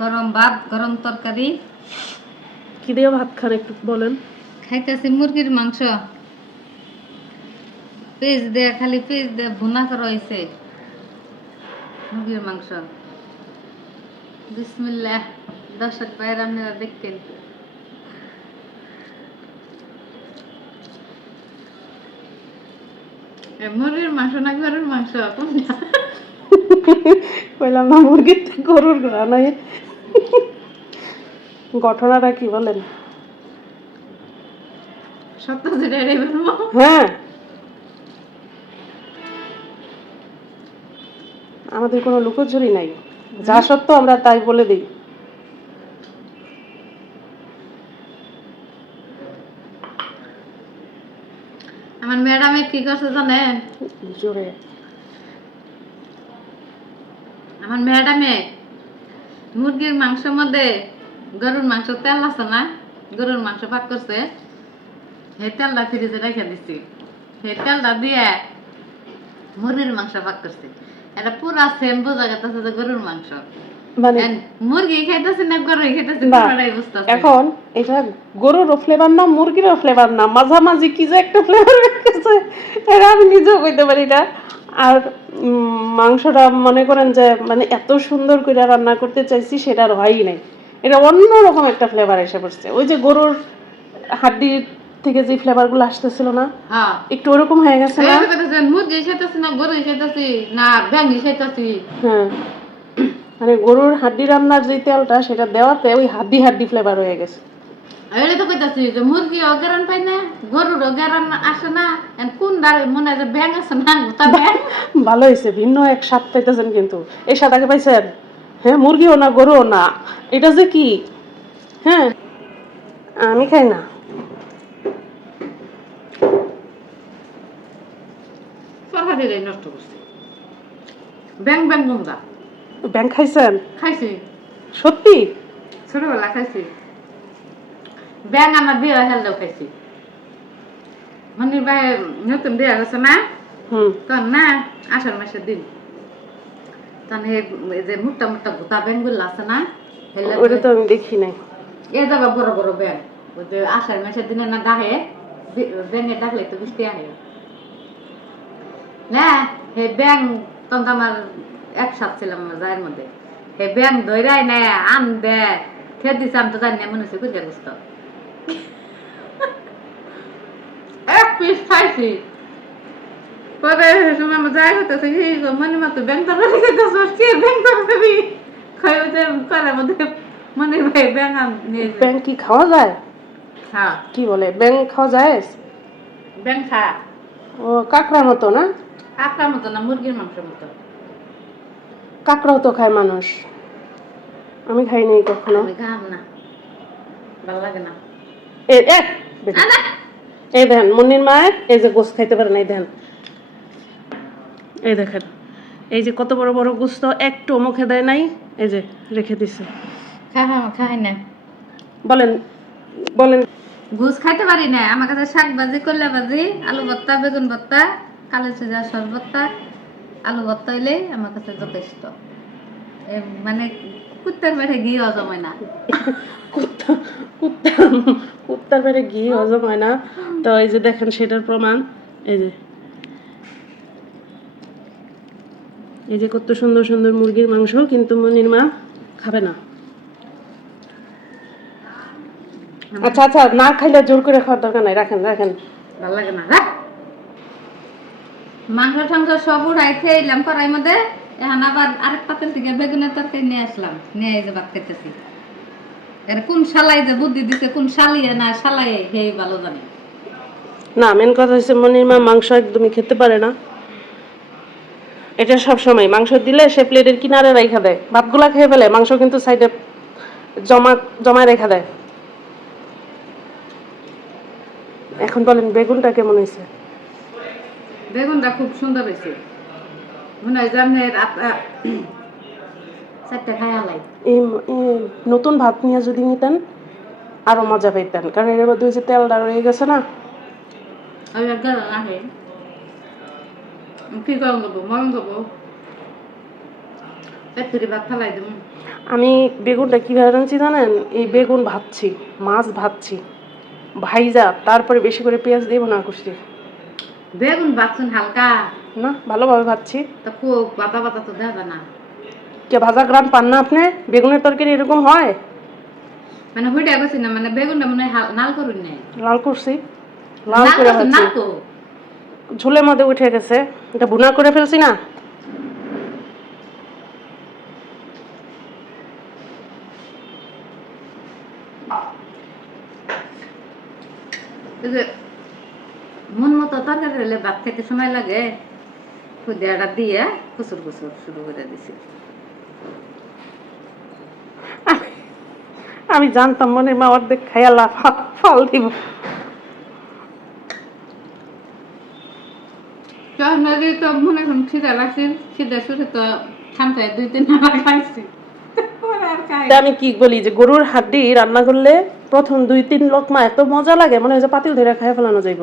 গরম ভাত, গরম তরকারি। কি দিয়ে ভাত খান একটু বলেন। খাইতেছি মুরগির মাংস, পেঁয়াজ দিয়ে, খালি পেঁয়াজ দিয়ে ভুনা করা হয়েছে মুরগির মাংস। বিসমিল্লাহ। দর্শক ভাইয়েরা আপনারা দেখতেন। মুরগির মাংস না গরুর মাংস কোনটা? কইলাম না মুরগির থেকে গরুর ঘ্রাণায়। ঘটনাটা কি বলেন? সত্য যেটা এটাই বলবো। হ্যাঁ, আমাদের কোনো লুকোচুরি নাই, যা সত্য আমরা তাই বলে দিই। আমার ম্যাডামে কি করছে জানেন? জোরে আমার ম্যাডামে মুরগির মাংসের মধ্যে গরুর মাংস তেল আছে না, গরুর মাংস পাক করছে, সেই তেলটা ফ্রিজে রেখে দিচ্ছি। সেই তেলটা দিয়ে মুরগির মাংস পাক করছে। এটা পুরা সেম বোঝা গেছে যে গরুর মাংস। মানে মুরগি খাইতেছি না গরু খাইতেছি, না, পুরোটাই বুঝতেছি। এখন এটা গরুরও ফ্লেভার না মুরগিরও ফ্লেভার না, মাঝামাঝি কি যে একটা ফ্লেভার রেখেছে, এটা আমি নিজেও কইতে পারি না। আর মাংসটা মনে করেন যে মানে এত সুন্দর করে রান্না করতে চাইছি সেটা আর হয়ই নাই, এটা অন্যরকম একটা ফ্লেভার এসে পড়ছে। ওই যে গরুর হাড্ডির থেকে যে ফ্লেভারগুলো আসতেছিল না, হ্যাঁ, একটু ওরকম হয়ে গেছে না? মুরগি খাইতেছি না গরু খাইতেছি না ব্যাঙি খাইতেছি। হ্যাঁ, মানে গরুর হাড্ডি রান্নার যে তেলটা সেটা দেওয়াতে ওই হাড্ডি হাড্ডি ফ্লেভার হয়ে গেছে। এটা তো কইতাছি যে মুরগি অগারান পাই না, গরুর অগারান আসে না, কোন দাঁড়ে মনে হয় যে ব্যাঙ আছে না, গোটা ব্যাঙ। ভালো হয়েছে, ভিন্ন এক স্বাদ পাইতেছেন কিন্তু। এই স্বাদ আগে পাইছেন? হ্যাঁ, মুরগিও না গরুও না, এটা যে কি! হ্যাঁ, আমি খাই না। তরকারিটাই নষ্ট করছি। ব্যাং ব্যাং গন্ধা। ব্যাং খাইছেন? খাইছি, সত্যি? ছোটবেলা খাইছি। ব্যাং আমার বিয়ে হেললেও খাইছি। মনির ভাই নতুন বিয়ে হয়েছে না, তখন না আষাঢ় মাসের দিন, তখন এই যে মোটা মোটা গোটা ব্যাং গুলো আছে না, ওটা তো আমি দেখি নাই। এ যাবা বড় বড় ব্যাং, ওই যে আষাঢ় মাসের দিনে না ডাকে, ব্যাঙে ডাকলে তো বৃষ্টি আহে না। হে ব্যাং তখন তো আমার একসাথ ছিলাম আমার জায়ের মধ্যে। হে ব্যাং ধৈরাই না আন দে খেয়ে দিছে, আমি তো জানি না, মনে হচ্ছে কুচে গুস্ত এক পিস খাইছি। পরে সময় আমার যাই হতেছে মনে মতো ব্যাং তরকারি খাইতেছে, ব্যাং তরকারি খাই হচ্ছে করার মধ্যে মনির ভাই ব্যাং নিয়েছে। ব্যাং কি খাওয়া যায়? হ্যাঁ, কি বলে, ব্যাং খাওয়া যায়? ব্যাং খা। ও, কাঁকড়ার মতো না? কাঁকড়ার মতো না, মুরগির মাংসের মতো। কাঁকড়াও তো খায় মানুষ, আমি খাইনি কখনো। আমি খাম না, ভালো লাগে না। এই দেখেন মুন্নির মায়ের এই যে গোস্ত খাইতে পারে না, এই দেখেন, এই দেখেন, এই যে কত বড় বড় গোস্ত, একটু মুখে দেয় নাই, এই যে রেখে দিছে। খাই না। বলেন বলেন। ঘুষ খাইতে পারি না। আমার কাছে শাক ভাজি, করলা ভাজি, আলু ভর্তা, বেগুন ভর্তা, কালো জিরা শরবত্তা, আলু ভর্তা হইলে আমার কাছে যথেষ্ট। মানে কুত্তার পেটে ঘি হজম হয় না। কুত্তা কুত্তা কুত্তার পেটে ঘি হজম হয় না, তো এই যে দেখেন সেটার প্রমাণ। এই যে এই যে কত সুন্দর সুন্দর মুরগির মাংস, কিন্তু মুন্নির মা খাবে না। আচ্ছা আচ্ছা, না খাইলে জোর করে খাওয়ার দরকার নাই, রাখেন রাখেন, ভালো লাগে না। মাংস টাংস সব উড়াই খেয়ে এলাম কড়াই মধ্যে। এখন আবার আরেক পাতেল থেকে বেগুনের তরকারি নিয়ে আসলাম, নিয়ে এই যে ভাত খেতেছি। এর কোন শালাই যে বুদ্ধি দিছে, কোন শালিয়ে না শালাইয়ে সেই ভালো জানে। না, মেন কথা হচ্ছে মুন্নির মা মাংস একদমই খেতে পারে না। এটা সব সময় মাংস দিলে সে প্লেটের কিনারে রেখা দেয়, ভাতগুলা খেয়ে ফেলে, মাংস কিন্তু সাইডে জমায় রেখা দেয়। এখন বলেন বেগুনটা কেমন হয়েছে? বেগুনটা খুব সুন্দর হয়েছে, মনে হয় জামনের চারটা খাই আলাই। এই নতুন ভাত নিয়ে যদি নিতেন আরো মজা পাইতেন, কারণ এর মধ্যে ওই যে তেলটা রয়ে গেছে না। কি গরম করবো, মরম করবো। পেটুরি ভাত ফেলাই দেবো। আমি বেগুনটা কীভাবে রাঁধছি জানেন? এই বেগুন ভাজছি, মাছ ভাজছি, ভাইজা তারপরে বেশি করে পেঁয়াজ দিয়ে ভুনা করছি। বেগুন ভাজছেন হালকা, না, ভালোভাবে ভাজছি। তা খুব পাতা পাতা তো দেখা যায় না। কে ভাজা গ্রাম পান না আপনি? বেগুনের তরকারি এরকম হয়? মানে হুইটা গেছি না, মানে বেগুনটা মনে হয় নাল করুন নাই। লাল করছি, লাল করে ভাজছি। না তো ঝোলের মধ্যে উঠে গেছে, এটা ভুনা করে ফেলছি না। এই যে মন মতো তরকারি হলে ভাত খেতে সময় লাগে, খুদিয়াটা দিয়ে কুচুর কুচুর শুরু করে দিছি। আমি জানতাম মনে মা অর্ধেক খাইয়া ফাল দিব। তো মনে এখন খিদা লাগছে, খিদা শুরু তো খামচায় 2-3 বার খাইছি। পরে আর খাই তা আমি কি বলি যে গরুর হাড্ডি রান্না করলে প্রথম 2-3 লোকমা এত মজা লাগে, মনে হয় যে পাতিল ধরে খাইয়া ফেলানো যাইব।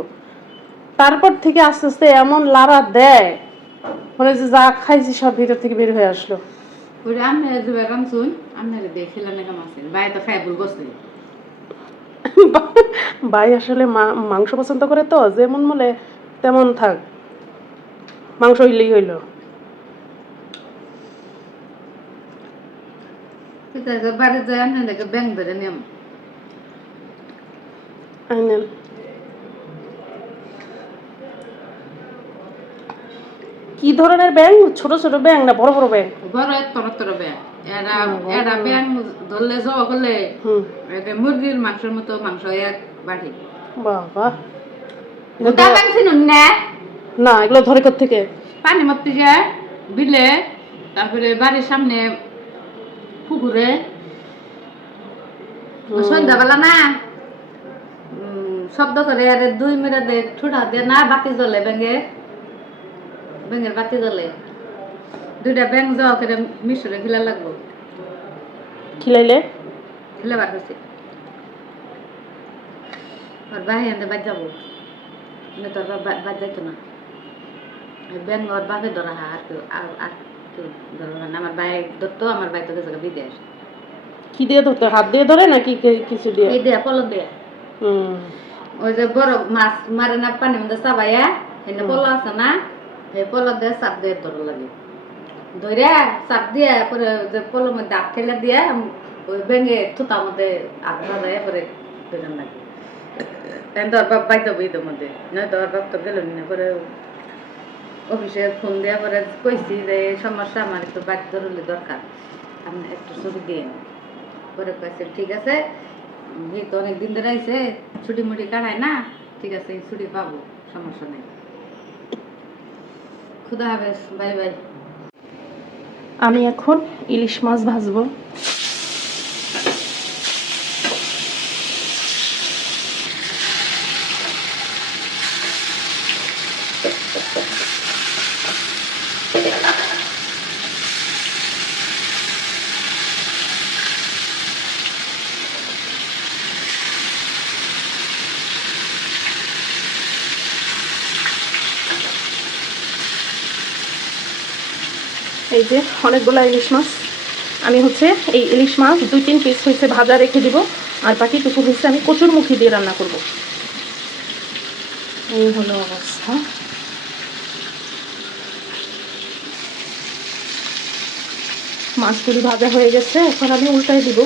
তারপর থেকে আস্তে আস্তে এমন লাড়া দেয়, মনে হয় যে যা খাইছি সব ভিতর থেকে বের হয়ে আসলো। ওরে আমি দুবার রামছুন, আপনারে দেখছিলাম না কেমন আছে, ভাই তো খাই ভুল করছে। ভাই আসলে মাংস পছন্দ করে, তো যেমন বলে তেমন থাক, মাংস হইলেই হইল। ঠিক আছে, বাড়ি যায় আপনাদেরকে ব্যাংক ধরে নিয়ম। আইনেন। কি ধরনের ব্যাং? ছোট ছোট ব্যাং না বড় বড় ব্যাং? বড় তর ব্যাংক। এরা এরা ব্যাংক ধরলে জবা করলে এটা মুরগির মাংসের মতো মাংস এক বাটি। বাবা, ওটা ব্যাংক চিনুন না? না, এগুলো ধরে কোত্থেকে? পানি মরতে যায় বিলে, তারপরে বাড়ির সামনে পুকুরে সন্ধ্যাবেলা না শব্দ করে আর 2 মিনিট দে ঠুটা দিয়ে না বাতি জ্বলে ব্যাঙের বাতি জ্বলে 2টা ব্যাঙ যাওয়া করে মিশরে খিলা লাগবো। খিলাইলে খিলা বার হয়েছে আর বাহি আনতে বাদ যাবো, তোর বাদ যাইতো না। ব্যাঙ ওর বাপে ধরা আর কেউ আর কেউ ধরো না। আমার ভাই ধরতো, আমার ভাই তো গেছে বিদেশ। কি দিয়ে ধরতে? হাত দিয়ে ধরে নাকি কিছু দিয়ে? এই দেয়া পলক দেয়া। ওই যে বড় মাছ মারে না পানির মধ্যে চাবাইয়া, এনে পল আছে না, এই পলক দিয়ে চাপ দিয়ে ধরো লাগে, ধরে চাপ দিয়ে পরে যে পলের মধ্যে আট ঠেলে দিয়ে ওই ব্যাঙে থুতার মধ্যে আট বাজায় পরে ধরে লাগে। তোর বাপ বাই যাবো ঈদের মধ্যে, নয় তোর বাপ তো গেল না। পরে অফিসে ফোন দেওয়া পরে কইছি যে সমস্যা, আমার একটু বাইক ধরলে দরকার, আপনি একটু ছবি দিয়ে। পরে কয়েছে ঠিক আছে, এই তো অনেকদিন ধরে আইছে, ছুটি মুটি কাটায় না, ঠিক আছে ছুটি পাবো, সমস্যা নেই। খুদা হাফেজ, বাই বাই। আমি এখন ইলিশ মাছ ভাজবো। এই যে অনেকগুলো ইলিশ মাছ, আমি এই ইলিশ মাছ 2-3 পিস ভাজা রেখে দিব, আর বাকিটুকু আমি কচুরমুখী দিয়ে রান্না করব। এই হলো অবস্থা। মাছগুলি ভাজা হয়ে গেছে, এখন আমি উল্টাই দিব।